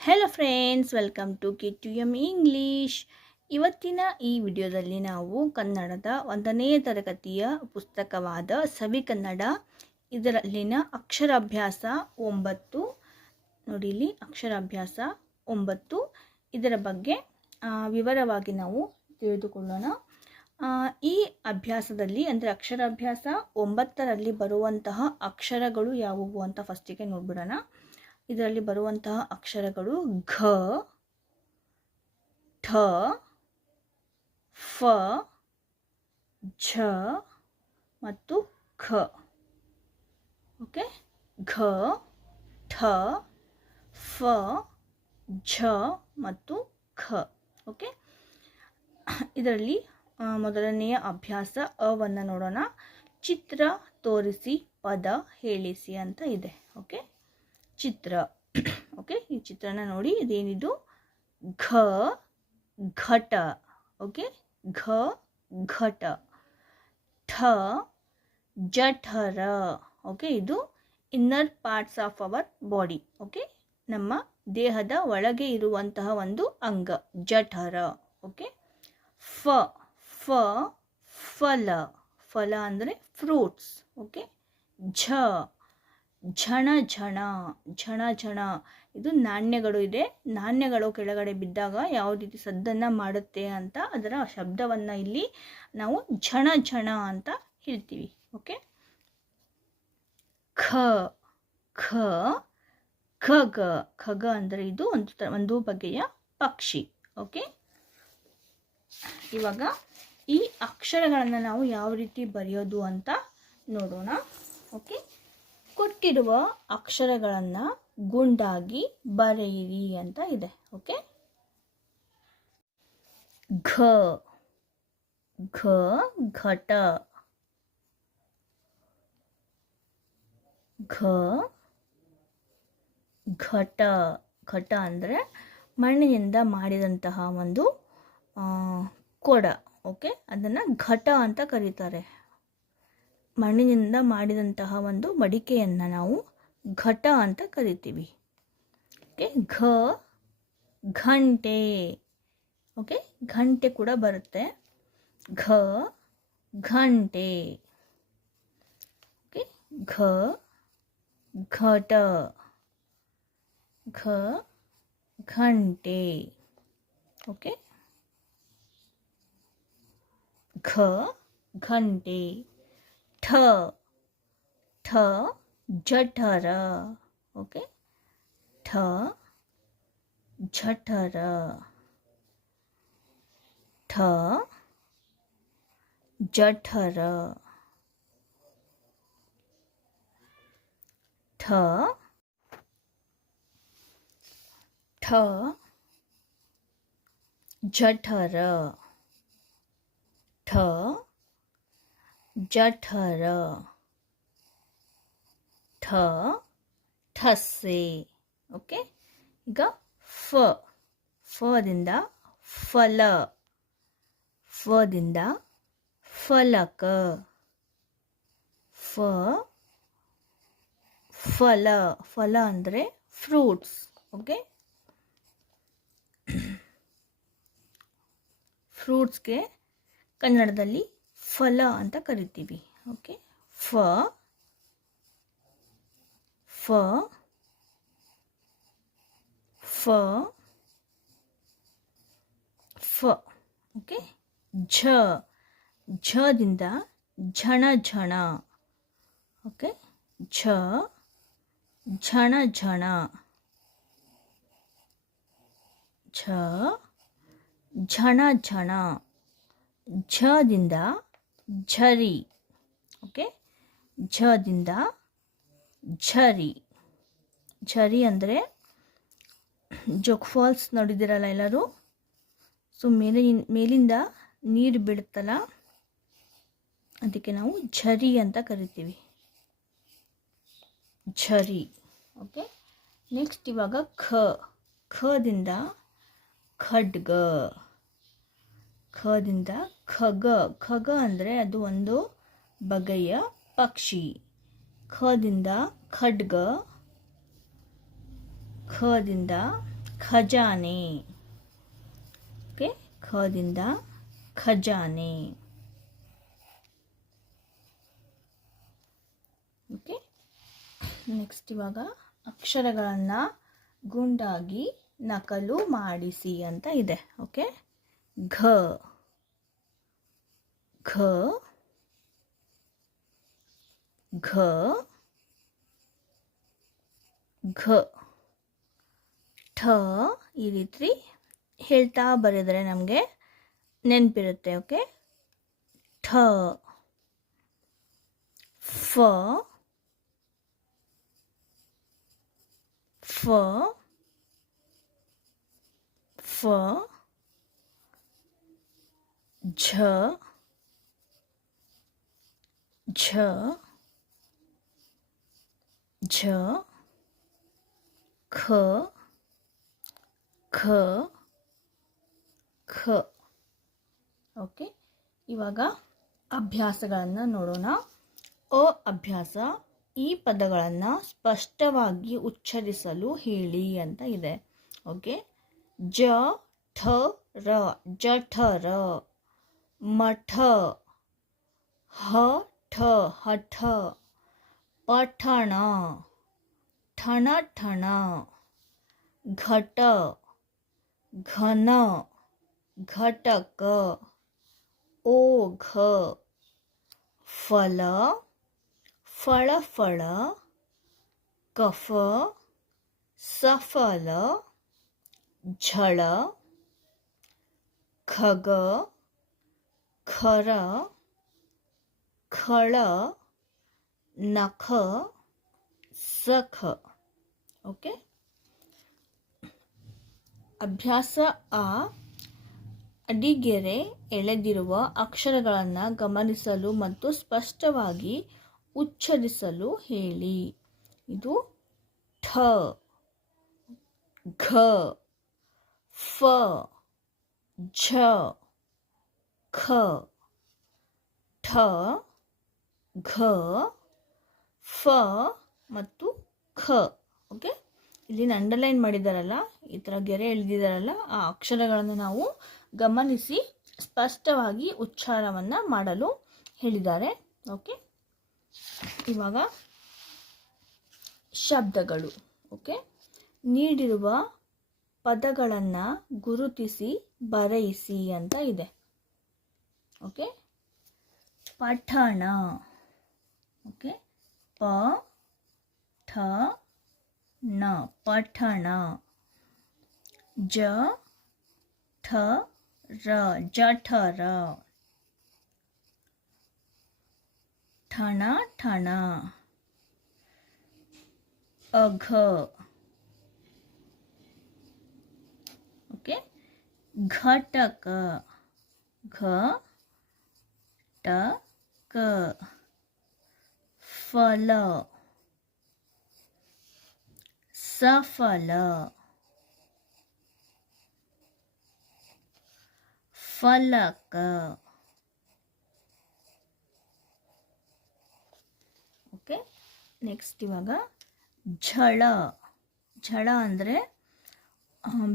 Hello friends welcome to K two M English ಇವತ್ತಿನ ಈ ವಿಡಿಯೋದಲ್ಲಿ ನಾವು ಕನ್ನಡದ ಒಂದನೇ ತರಗತಿಯ ಪುಸ್ತಕವಾದ ಸವಿ ಕನ್ನಡ, ಇದರಲ್ಲಿನ ಅಕ್ಷರಾಭ್ಯಾಸ ಒಂಬತ್ತು ನೋಡಿಲಿ ಅಕ್ಷರಾಭ್ಯಾಸ ಒಂಬತ್ತು. ಇದರ ಬಗ್ಗೆ ವಿವರವಾಗಿ ನಾವು ತಿಳಿದುಕೊಳ್ಳೋಣ. ಈ ಅಭ್ಯಾಸದಲ್ಲಿ ಅಂದರೆ ಅಕ್ಷರಾಭ್ಯಾಸ ಒಂಬತ್ತರಲ್ಲಿ ಬರುವಂತಹ ಅಕ್ಷರಗಳು ಯಾವುವು ಅಂತ ಫಸ್ಟಿಗೆ ನೋಡ್ಬಿಡೋಣ. ಇದರಲ್ಲಿ ಬರುವಂತಹ ಅಕ್ಷರಗಳು ಘ, ಠ, ಫ, ಝ ಮತ್ತು ಖ. ಓಕೆ ಘ, ಠ, ಫ, ಝ ಮತ್ತು ಖ. ಓಕೆ ಇದರಲ್ಲಿ ಮೊದಲನೆಯ ಅಭ್ಯಾಸ ಅವನ್ನು ನೋಡೋಣ. ಚಿತ್ರ ತೋರಿಸಿ, ಪದ ಹೇಳಿಸಿ ಅಂತ ಇದೆ. ಓಕೆ ಚಿತ್ರ. ಓಕೆ ಈ ಚಿತ್ರನ ನೋಡಿ, ಇದೇನಿದು? ಘ, ಘಟ. ಓಕೆ ಘ, ಘಟ. ಠ, ಜಠರ. ಓಕೆ ಇದು inner parts of our body okay ನಮ್ಮ ದೇಹದ ಒಳಗೆ ಇರುವಂತಹ ಒಂದು ಅಂಗ, ಜಠರ. ಓಕೆ ಫ ಫ, ಫಲ. ಫಲ ಅಂದರೆ ಫ್ರೂಟ್ಸ್ ಓಕೆ ಝ ಝಣ ಝಣ ಝಣ ಝಣ ಇದು ನಾಣ್ಯಗಳು ಇದೆ. ನಾಣ್ಯಗಳು ಕೆಳಗಡೆ ಬಿದ್ದಾಗ ಯಾವ ರೀತಿ ಸದ್ದನ್ನು ಮಾಡುತ್ತೆ ಅಂತ ಅದರ ಶಬ್ದವನ್ನು ಇಲ್ಲಿ ನಾವು ಝಣ ಝಣ ಅಂತ ಹೇಳ್ತೀವಿ. ಓಕೆ ಖ ಖ ಖಗ ಖಗ ಅಂದರೆ ಇದು ಒಂದು ಒಂದು ಬಗೆಯ ಪಕ್ಷಿ. ಓಕೆ ಇವಾಗ ಈ ಅಕ್ಷರಗಳನ್ನು ನಾವು ಯಾವ ರೀತಿ ಬರೆಯೋದು ಅಂತ ನೋಡೋಣ. ಓಕೆ ಕೊಟ್ಟಿರುವ ಅಕ್ಷರಗಳನ್ನು ಗುಂಡಾಗಿ ಬರೆಯಿರಿ ಅಂತ ಇದೆ ಓಕೆ ಘ ಘ, ಘಟ. ಘ, ಘಟ ಘಟ ಅಂದರೆ ಮಣ್ಣಿನಿಂದ ಮಾಡಿದಂತಹ ಒಂದು ಕೊಡ ಓಕೆ ಅದನ್ನು ಘಟ ಅಂತ ಕರೀತಾರೆ. ಮಣ್ಣಿನಿಂದ ಮಾಡಿದಂತಹ ಒಂದು ಮಡಿಕೆಯನ್ನು ನಾವು ಘಟ ಅಂತ ಕರಿತೀವಿ. ಓಕೆ ಘ, ಘಂಟೆ. ಓಕೆ ಘಂಟೆ ಕೂಡ ಬರುತ್ತೆ. ಘ, ಘಂಟೆ. ಓಕೆ ಘ, ಘಟ. ಘ, ಘಂಟೆ. ಓಕೆ ಘ, ಘಂಟೆ. ಠ ಠ ಜಠರ ಓಕೆ ಠ ಜಠರ ಠ ಜಠರ ಠ ಠ ಜಠರ ಠ ಜಠರ ಠ ಠಸೆ ಓಕೆ ಈಗ ಫ ಫದಿಂದ ಫಲ ಫದಿಂದ ಫಲಕ ಫ ಫಲ ಫಲ ಅಂದರೆ ಫ್ರೂಟ್ಸ್ ಓಕೆ? ಫ್ರೂಟ್ಸ್ಗೆ ಕನ್ನಡದಲ್ಲಿ ಫಲ ಅಂತ ಕರಿತೀವಿ ಓಕೆ ಫ ಫ ಫ ಫ ಓಕೆ ಝ ಝದಿಂದ ಝಣ ಝಣ ಓಕೆ ಝ ಝಣ ಝಣ ಝ ಝಣ ಝಣ ಝದಿಂದ ಝರಿ ಓಕೆ ಝದಿಂದ ಝರಿ. ಝರಿ ಅಂದರೆ ಜೋಗ್ ಫಾಲ್ಸ್ ನೋಡಿದ್ದೀರಲ್ಲ ಎಲ್ಲರೂ? ಸೊ ಮೇಲೆ ಮೇಲಿಂದ ನೀರು ಬೀಳುತ್ತಲ್ಲ ಅದಕ್ಕೆ ನಾವು ಝರಿ ಅಂತ ಕರಿತೀವಿ. ಝರಿ ಓಕೆ ನೆಕ್ಸ್ಟ್ ಇವಾಗ ಖ, ಖದಿಂದ ಖಡ್ಗ. ಖದಿಂದ, ಖಗ ಖಗ ಅಂದರೆ ಅದು ಒಂದು ಬಗೆಯ ಪಕ್ಷಿ. ಖದಿಂದ ಖಡ್ಗ, ಖದಿಂದ ಖಜಾನೆ. ಓಕೆ? ಖದಿಂದ ಖಜಾನೆ. ಓಕೆ? ನೆಕ್ಸ್ಟ್ ಇವಾಗ ಅಕ್ಷರಗಳನ್ನು ಗುಂಡಾಗಿ ನಕಲು ಮಾಡಿಸಿ ಅಂತ ಇದೆ. ಓಕೆ? ಘ ಘ ಘ ಘ ಠ ಈ ರೀತಿ ಹೇಳ್ತಾ ಬರೆದರೆ ನಮಗೆ ನೆನಪಿರುತ್ತೆ, ಓಕೆ? ಠ. ಫ. ಫ. ಫ. ಝ ಝ ಝ ಖ ಖ ಖ. ಓಕೆ, ಇವಾಗ ಅಭ್ಯಾಸಗಳನ್ನು ನೋಡೋಣ. ಅ ಅಭ್ಯಾಸ ಈ ಪದಗಳನ್ನು ಸ್ಪಷ್ಟವಾಗಿ ಉಚ್ಚರಿಸಲು ಹೇಳಿ ಅಂತ ಇದೆ. ಓಕೆ, ಜ, ಠ, ರ ಜ ಠ ಮಠ मठ, हठ हठ, पठण ठण ठण घट, घन, घटक, ओघ, फल फल कफ, सफल झड़ खग ಖರ, ಖಳ, ನಖ, ಸಖ. ಓಕೆ ಅಭ್ಯಾಸ ಆ, ಅಡಿಗೆರೆ ಎಳೆದಿರುವ ಅಕ್ಷರಗಳನ್ನು ಗಮನಿಸಲು ಮತ್ತು ಸ್ಪಷ್ಟವಾಗಿ ಉಚ್ಚರಿಸಲು ಹೇಳಿ. ಇದು ಠ, ಘ, ಫ, ಝ. ಖ ಠ ಘ ಫ ಮತ್ತು ಖ ಓಕೆ ಇಲ್ಲಿ ಅಂಡರ್ಲೈನ್ ಮಾಡಿದ್ದಾರಲ್ಲ ಈ ಥರ ಗೆರೆ ಎಳೆದಿದ್ದಾರಲ್ಲ ಆ ಅಕ್ಷರಗಳನ್ನು ನಾವು ಗಮನಿಸಿ ಸ್ಪಷ್ಟವಾಗಿ ಉಚ್ಚಾರವನ್ನು ಮಾಡಲು ಹೇಳಿದ್ದಾರೆ ಓಕೆ ಇವಾಗ ಶಬ್ದಗಳು ಓಕೆ ನೀಡಿರುವ ಪದಗಳನ್ನು ಗುರುತಿಸಿ, ಬರೆಯಿಸಿ ಅಂತ ಇದೆ. ओके? पठन। ओके? प ठ न पठन। ज ठ र जठ र ठन ठन। अघ। घटक। घ। ಫಟಕ ಫಲ ಸಫಲ ಫಲಕ ಓಕೆ ನೆಕ್ಸ್ಟ್ ಇವಾಗ, ಝಳ ಝಳ ಅಂದರೆ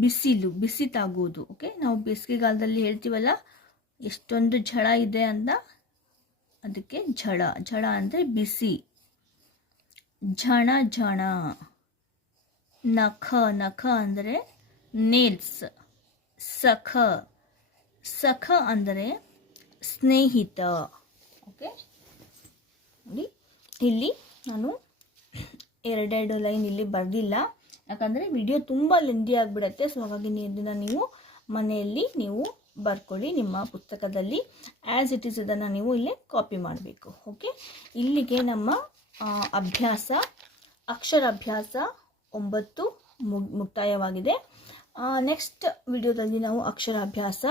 ಬಿಸಿಲು ಬಿಸಿ ತಾಗೋದು ಓಕೆ ನಾವು ಬೇಸಿಗೆಗಾಲದಲ್ಲಿ ಹೇಳ್ತೀವಲ್ಲ ಎಷ್ಟೊಂದು ಝಳ ಇದೆ ಅಂತ ಅದಕ್ಕೆ ಝಳ. ಝಳ ಅಂದರೆ ಬಿಸಿ. ಝಣ ಝಣ. ನಖ ನಖ ಅಂದರೆ ನೇಲ್ಸ್ ಸಖ. ಸಖ ಅಂದರೆ ಸ್ನೇಹಿತ. ಓಕೆ ನೋಡಿ, ಇಲ್ಲಿ ನಾನು ಎರಡೆರಡು ಲೈನ್ ಇಲ್ಲಿ ಬರೆದಿಲ್ಲ. ಯಾಕಂದರೆ ವಿಡಿಯೋ ತುಂಬ ಲೆಂದಿ ಆಗಿಬಿಡತ್ತೆ. ಸೊ ಹಾಗಾಗಿ ನೀವು ಮನೆಯಲ್ಲಿ ನೀವು ಬರ್ಕೊಳ್ಳಿ ನಿಮ್ಮ ಪುಸ್ತಕದಲ್ಲಿ. ಆ್ಯಸ್ ಇಟ್ ಈಸ್ ಇದನ್ನು ನೀವು ಇಲ್ಲಿ ಕಾಪಿ ಮಾಡಬೇಕು ಓಕೆ ಇಲ್ಲಿಗೆ ನಮ್ಮ ಅಭ್ಯಾಸ ಅಕ್ಷರಾಭ್ಯಾಸ ಒಂಬತ್ತು ಮುಕ್ತಾಯವಾಗಿದೆ. ನೆಕ್ಸ್ಟ್ ವಿಡಿಯೋದಲ್ಲಿ ನಾವು ಅಕ್ಷರಾಭ್ಯಾಸ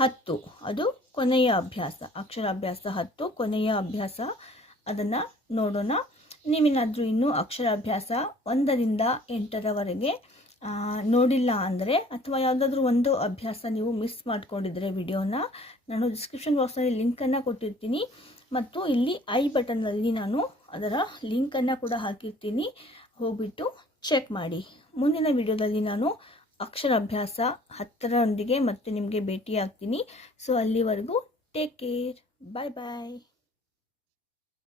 ಹತ್ತು, ಅದು ಕೊನೆಯ ಅಭ್ಯಾಸ. ಅಕ್ಷರಾಭ್ಯಾಸ ಹತ್ತು, ಕೊನೆಯ ಅಭ್ಯಾಸ, ಅದನ್ನು ನೋಡೋಣ. ನೀವೇನಾದರೂ ಇನ್ನೂ ಅಕ್ಷರಾಭ್ಯಾಸ ಒಂದರಿಂದ ಎಂಟರವರೆಗೆ ನೋಡಿಲ್ಲ ಅಂದರೆ ಅಥವಾ ಯಾವುದಾದ್ರೂ ಒಂದು ಅಭ್ಯಾಸ ನೀವು ಮಿಸ್ ಮಾಡಿಕೊಂಡಿದ್ರೆ ವಿಡಿಯೋನ, ನಾನು ಡಿಸ್ಕ್ರಿಪ್ಷನ್ ಬಾಕ್ಸ್ನಲ್ಲಿ ಲಿಂಕನ್ನು ಕೊಟ್ಟಿರ್ತೀನಿ. ಮತ್ತು ಇಲ್ಲಿ ಐ ಬಟನ್ನಲ್ಲಿ ನಾನು ಅದರ ಲಿಂಕನ್ನು ಕೂಡ ಹಾಕಿರ್ತೀನಿ. ಹೋಗ್ಬಿಟ್ಟು ಚೆಕ್ ಮಾಡಿ. ಮುಂದಿನ ವಿಡಿಯೋದಲ್ಲಿ ನಾನು ಅಕ್ಷರಾಭ್ಯಾಸ ಹತ್ತರೊಂದಿಗೆ ಮತ್ತೆ ನಿಮಗೆ ಭೇಟಿ ಆಗ್ತೀನಿ ಸೊ ಅಲ್ಲಿವರೆಗೂ ಟೇಕ್ ಕೇರ್ ಬಾಯ್ ಬಾಯ್